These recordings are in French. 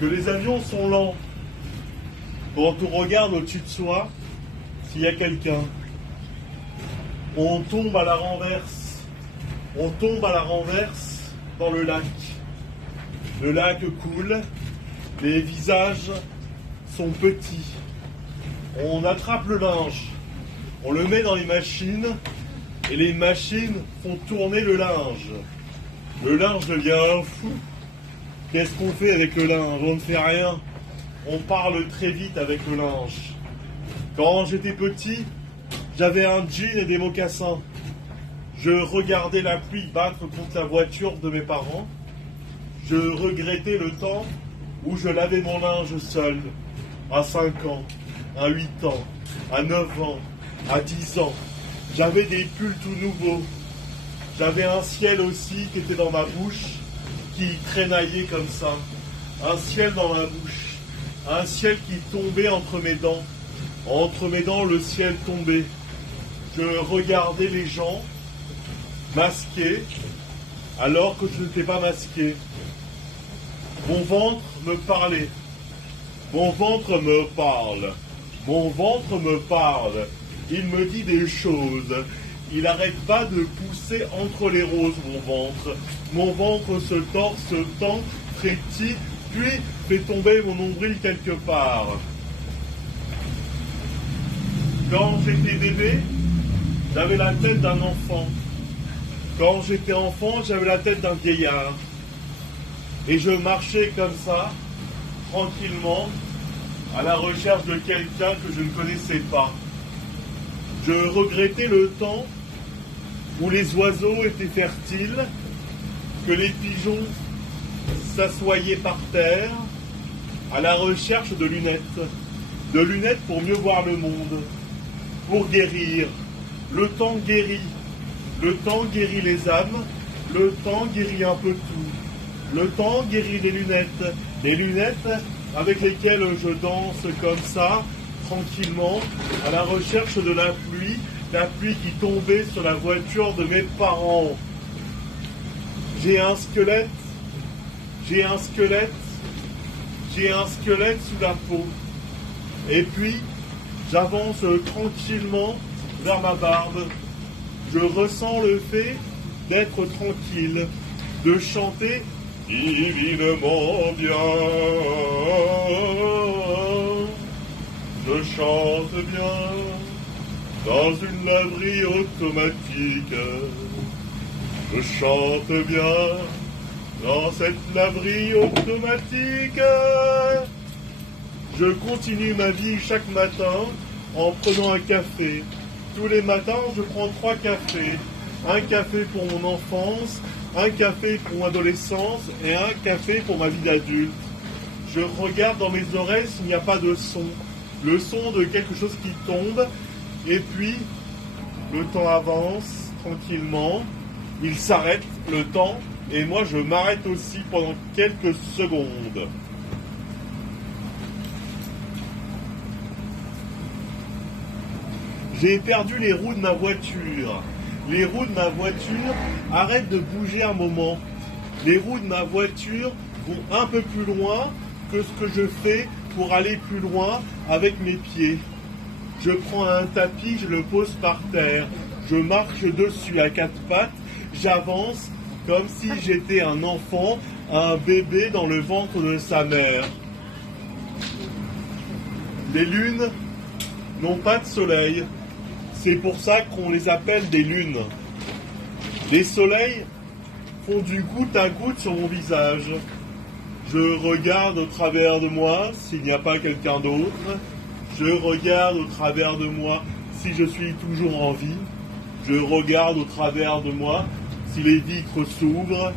que les avions sont lents. Quand on regarde au-dessus de soi, s'il y a quelqu'un, on tombe à la renverse. On tombe à la renverse dans le lac. Le lac coule, les visages sont petits. On attrape le linge, on le met dans les machines et les machines font tourner le linge. Le linge devient fou. Qu'est-ce qu'on fait avec le linge? On ne fait rien. On parle très vite avec le linge. Quand j'étais petit, j'avais un jean et des mocassins. Je regardais la pluie battre contre la voiture de mes parents. Je regrettais le temps où je lavais mon linge seul, à 5 ans, à 8 ans, à 9 ans, à 10 ans. J'avais des pulls tout nouveaux. J'avais un ciel aussi qui était dans ma bouche, qui traînaillait comme ça. Un ciel dans ma bouche. Un ciel qui tombait entre mes dents. Entre mes dents, le ciel tombait. Je regardais les gens masqués, alors que je n'étais pas masqué. Mon ventre me parlait. Mon ventre me parle. Mon ventre me parle. Il me dit des choses. Il n'arrête pas de pousser entre les roses, mon ventre. Mon ventre se tord, se tend, frétille, puis fait tomber mon nombril quelque part. Quand j'étais bébé, j'avais la tête d'un enfant. Quand j'étais enfant, j'avais la tête d'un vieillard. Et je marchais comme ça, tranquillement, à la recherche de quelqu'un que je ne connaissais pas. Je regrettais le temps où les oiseaux étaient fertiles, que les pigeons s'assoyaient par terre, à la recherche de lunettes. De lunettes pour mieux voir le monde, pour guérir. Le temps guérit. Le temps guérit les âmes. Le temps guérit un peu tout. Le temps guérit les lunettes avec lesquelles je danse comme ça, tranquillement, à la recherche de la pluie qui tombait sur la voiture de mes parents. J'ai un squelette sous la peau. Et puis, j'avance tranquillement vers ma barbe. Je ressens le fait d'être tranquille, de chanter divinement bien. Je chante bien dans une laverie automatique. Je chante bien dans cette laverie automatique. Je continue ma vie chaque matin en prenant un café. Tous les matins, je prends 3 cafés. Un café pour mon enfance, un café pour mon adolescence et un café pour ma vie d'adulte. Je regarde dans mes oreilles s'il n'y a pas de son. Le son de quelque chose qui tombe. Et puis, le temps avance tranquillement. Il s'arrête, le temps. Et moi, je m'arrête aussi pendant quelques secondes. J'ai perdu les roues de ma voiture. Les roues de ma voiture arrêtent de bouger un moment. Les roues de ma voiture vont un peu plus loin que ce que je fais pour aller plus loin avec mes pieds. Je prends un tapis, je le pose par terre. Je marche dessus à 4 pattes. J'avance comme si j'étais un enfant, un bébé dans le ventre de sa mère. Les lunes n'ont pas de soleil. C'est pour ça qu'on les appelle des lunes. Les soleils font du goutte à goutte sur mon visage. Je regarde au travers de moi s'il n'y a pas quelqu'un d'autre. Je regarde au travers de moi si je suis toujours en vie. Je regarde au travers de moi si les vitres s'ouvrent,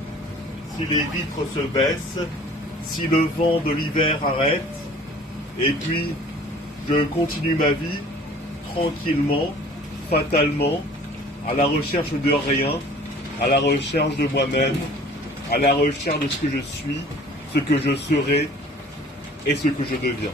si les vitres se baissent, si le vent de l'hiver arrête. Et puis, je continue ma vie tranquillement, fatalement, à la recherche de rien, à la recherche de moi-même, à la recherche de ce que je suis, ce que je serai et ce que je deviens.